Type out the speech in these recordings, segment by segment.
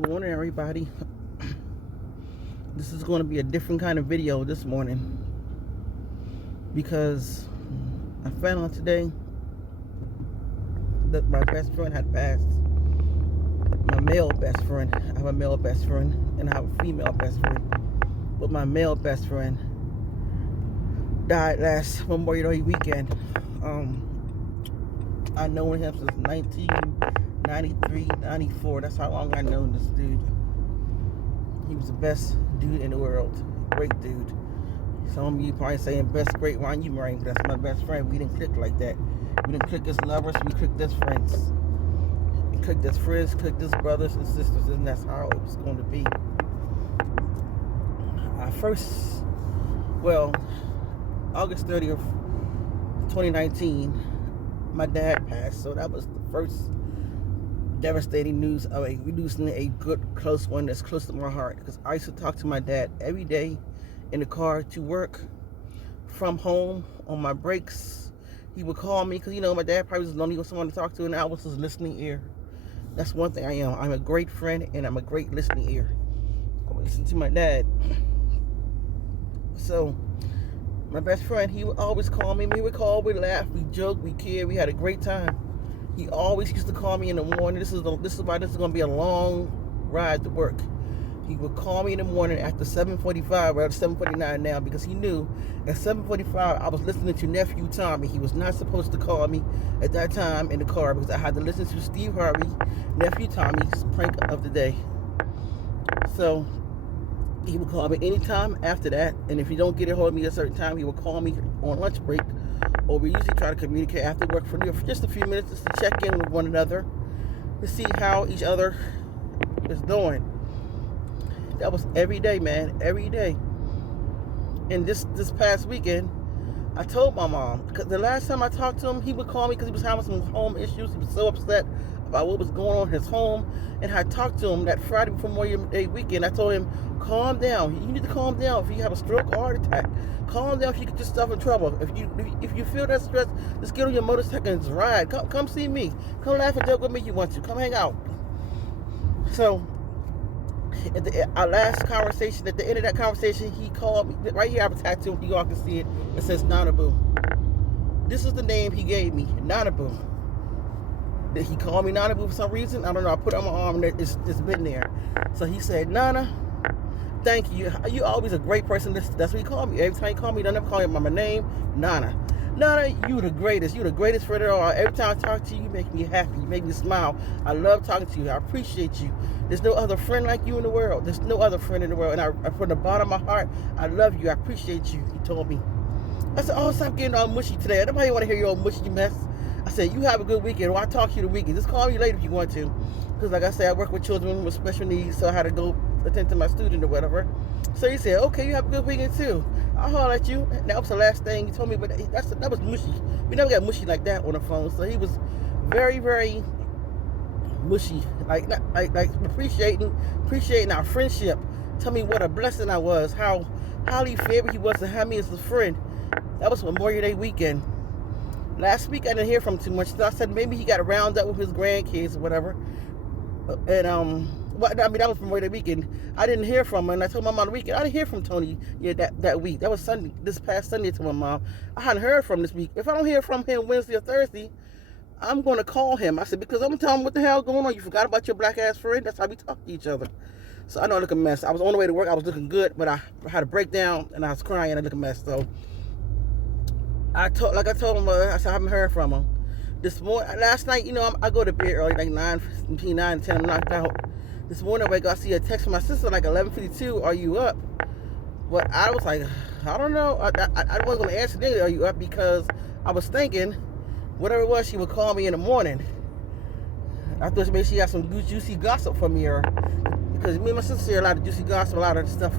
Good morning, everybody. This is going to be a different kind of video this morning because I found out today that my best friend had passed. My male best friend. I have a male best friend and I have a female best friend. But my male best friend died last Memorial Day weekend. I know him since 1993, 94. That's how long I known this dude. He was the best dude in the world. Great dude. Some of you probably saying best great Ron Umarine, but that's my best friend. We didn't click like that. We didn't click as lovers, we clicked as friends. We clicked as friends, clicked as brothers and sisters, and that's how it was going to be. August 30th, 2019, my dad passed, so that was the first devastating news of losing a good, close one that's close to my heart. Because I used to talk to my dad every day in the car to work, from home, on my breaks. He would call me because, my dad probably was lonely with someone to talk to, and I was his listening ear. That's one thing I am. I'm a great friend, and I'm a great listening ear. I would listen to my dad. So, my best friend, he would always call me. We would call, we laugh, we joke, we kid, we had a great time. He always used to call me in the morning. This is why this is going to be a long ride to work. He would call me in the morning after 7:45, or 7:49 now, because he knew at 7:45 I was listening to Nephew Tommy. He was not supposed to call me at that time in the car because I had to listen to Steve Harvey, Nephew Tommy's prank of the day. So he would call me anytime after that, and if he don't get a hold of me at a certain time, he would call me on lunch break, or we usually try to communicate after work for just a few minutes just to check in with one another, to see how each other is doing. That was every day, man, every day. And this past weekend, I told my mom, because the last time I talked to him, he would call me because he was having some home issues. He was so upset about what was going on in his home. And I talked to him that Friday before Memorial Day weekend. I told him, calm down. You need to calm down. If you have a stroke or heart attack, calm down. If you get yourself in trouble, if you feel that stress, just get on your motorcycle and ride. Come see me. Come laugh and joke with me if you want to. Come hang out. So our last conversation, at the end of that conversation, he called me. Right here I have a tattoo. You all can see it. It says Nana Boo. This is the name he gave me, Nana Boo. Did he call me Nana Boo for some reason? I don't know. I put it on my arm and it's been there. So he said, Nana, thank you. You always a great person. That's what he called me. Every time he called me, he don't ever call me by my name, Nana. Nana, you the greatest. You the greatest friend at all. Every time I talk to you, you make me happy. You make me smile. I love talking to you. I appreciate you. There's no other friend like you in the world. There's no other friend in the world. And I from the bottom of my heart, I love you. I appreciate you. He told me. I said, oh, stop getting all mushy today. Nobody want to hear your old mushy mess. I said, you have a good weekend. Well, I'll talk to you the weekend. Just call me later if you want to. Because like I said, I work with children with special needs, so I had to go attend to my student or whatever. So he said, okay, you have a good weekend too. I'll holler at you. And that was the last thing he told me, but that was mushy. We never got mushy like that on the phone. So he was very, very mushy. Like appreciating our friendship. Tell me what a blessing I was. How highly favored he was to have me as a friend. That was Memorial Day weekend. Last week I didn't hear from him too much, so I said maybe he got round up with his grandkids or whatever. And that was Memorial Day weekend. I didn't hear from him, and I told my mom the weekend I didn't hear from Tony that week. That was Sunday, this past Sunday, to my mom. I hadn't heard from him this week. If I don't hear from him Wednesday or Thursday, I'm going to call him. I said, because I'm going to tell him what the hell going on. You forgot about your black ass friend? That's how we talk to each other. So I know I look a mess. I was on the way to work. I was looking good, but I had a breakdown, and I was crying, and I look a mess. So I told him, I said I haven't heard from him. Last night, I go to bed early, like between 9 and 10, I'm knocked out. This morning, I wake up, I see a text from my sister, like 11:52, are you up? But I was like, I don't know. I wasn't going to answer today, are you up? Because I was thinking, whatever it was, she would call me in the morning. I thought maybe she had some good, juicy gossip for me, or because me and my sister share a lot of juicy gossip, a lot of stuff.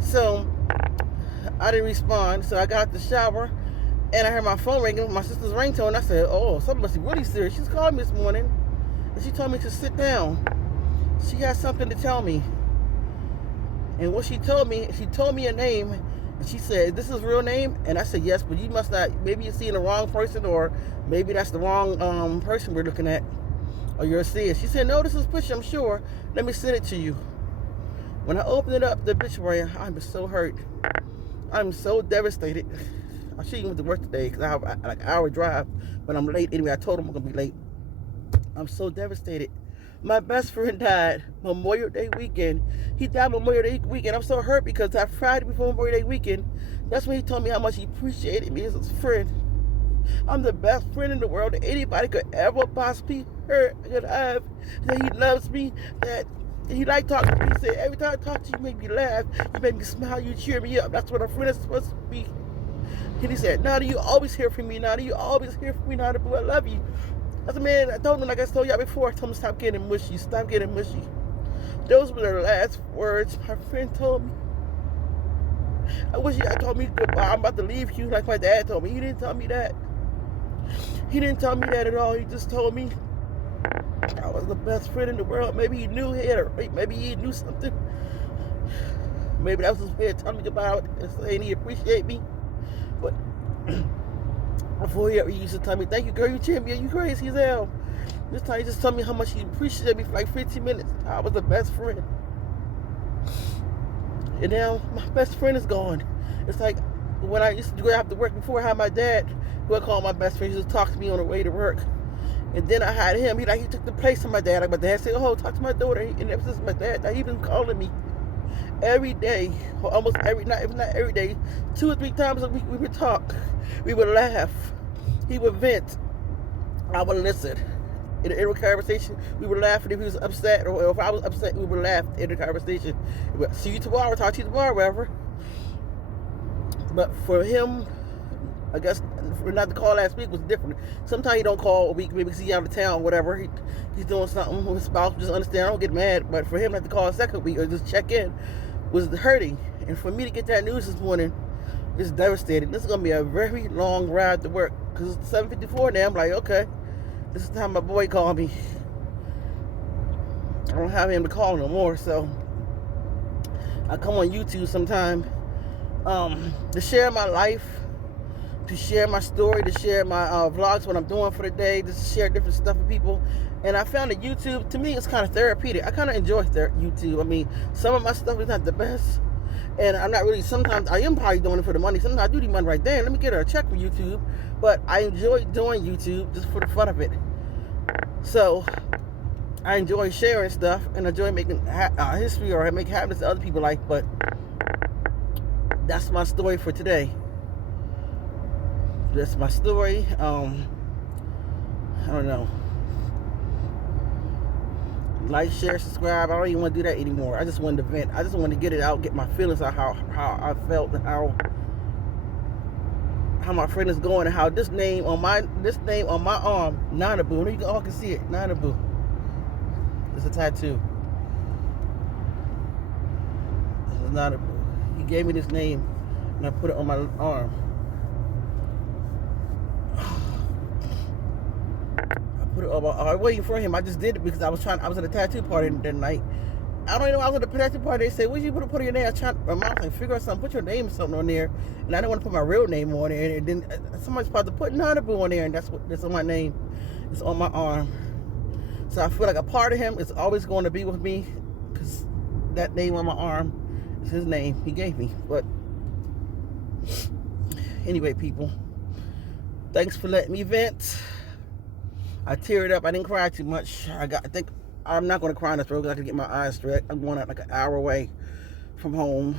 So I didn't respond, so I got out the shower. And I heard my phone ringing, my sister's ringtone. I said, oh, something must be really serious. She's called me this morning, and she told me to sit down. She had something to tell me. And what she told me a name, and she said, this is real name? And I said, yes, but you must not, maybe you're seeing the wrong person, or maybe that's the wrong person we're looking at. or your sis. She said, no, this is Pusha, I'm sure. Let me send it to you. When I opened it up, the obituary, I'm so hurt. I'm so devastated. I shouldn't even went to work today because I have like an hour drive, but I'm late anyway. I told him I'm gonna be late. I'm so devastated. My best friend died Memorial Day weekend. He died Memorial Day weekend. I'm so hurt because that Friday before Memorial Day weekend, that's when he told me how much he appreciated me as his friend. I'm the best friend in the world that anybody could ever possibly could have. That he loves me, that he liked talking to me. He said, every time I talk to you, you make me laugh, you make me smile, you cheer me up. That's what a friend is supposed to be. And he said, Nada, you always hear from me, Nada. You always hear from me, Nada, boo, I love you. That's a man, I told him, like I told y'all before, I told him stop getting mushy, stop getting mushy. Those were the last words my friend told me. I wish he had told me goodbye, I'm about to leave you, like my dad told me. He didn't tell me that. He didn't tell me that at all. He just told me I was the best friend in the world. Maybe he knew maybe he knew something. Maybe that was his way of telling me goodbye and saying he appreciated me. But before he used to tell me, thank you, girl, you cheered me, you crazy as hell. This time he just told me how much he appreciated me for like 15 minutes. I was the best friend. And now my best friend is gone. It's like when I used to go out to work before I had my dad, who I call my best friend, he used to talk to me on the way to work. And then I had him, he took the place of my dad. Like my dad said, oh, talk to my daughter. And ever since my dad, he been calling me every day, almost every night, if not every day, 2 or 3 times a week. We would talk, we would laugh, he would vent, I would listen. In the conversation, we would laugh, and if he was upset or if I was upset, we would laugh in the conversation. See you tomorrow, talk to you tomorrow, whatever. But for him, I guess for not to call last week was different. Sometimes he don't call a week, maybe because he's out of town, whatever. He's doing something with his spouse. Just understand, I don't get mad. But for him not to call a second week or just check in was hurting. And for me to get that news this morning is devastating. This is gonna be a very long ride to work because it's 7:54 now. I'm like, okay, this is the time my boy called me. I don't have him to call no more, so I come on YouTube sometime to share my life, to share my story, to share my vlogs, what I'm doing for the day, just to share different stuff with people. And I found that YouTube, to me, it's kind of therapeutic. I kind of enjoy YouTube. I mean, some of my stuff is not the best. And I'm not really, sometimes I am probably doing it for the money. Sometimes I do the money right there. Let me get a check from YouTube. But I enjoy doing YouTube just for the fun of it. So I enjoy sharing stuff and enjoy making history or make happiness to other people's life. But that's my story for today. That's my story. I don't know. Like, share, subscribe. I don't even want to do that anymore. I just wanted to vent. I just wanted to get it out, get my feelings out, how I felt, and how my friend is going, and how this name on my arm, Nanabu. You all can see it, Nanabu. It's a tattoo. It's Nanabu. He gave me this name, and I put it on my arm. I was waiting for him. I just did it because I was at a tattoo party that night. I don't even know, I was at a tattoo party. They said, what did you put on your name? I was trying, my mom was like, figure out something, put your name or something on there. And I didn't want to put my real name on there. And then somebody's supposed to put Nanabu on there, and that's on my name. It's on my arm. So I feel like a part of him is always going to be with me because that name on my arm is his name he gave me. But anyway, people, thanks for letting me vent. I teared up. I didn't cry too much. I think I'm not going to cry in this road because I can get my eyes straight. I'm going out like an hour away from home.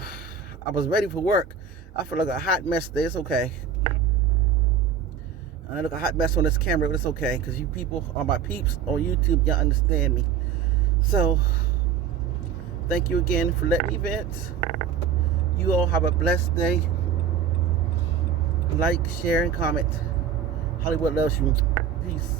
I was ready for work. I feel like a hot mess today. It's okay. I look a hot mess on this camera, but it's okay because you people are my peeps on YouTube. Y'all understand me. So, thank you again for letting me vent. You all have a blessed day. Like, share, and comment. Hollywood loves you. Peace.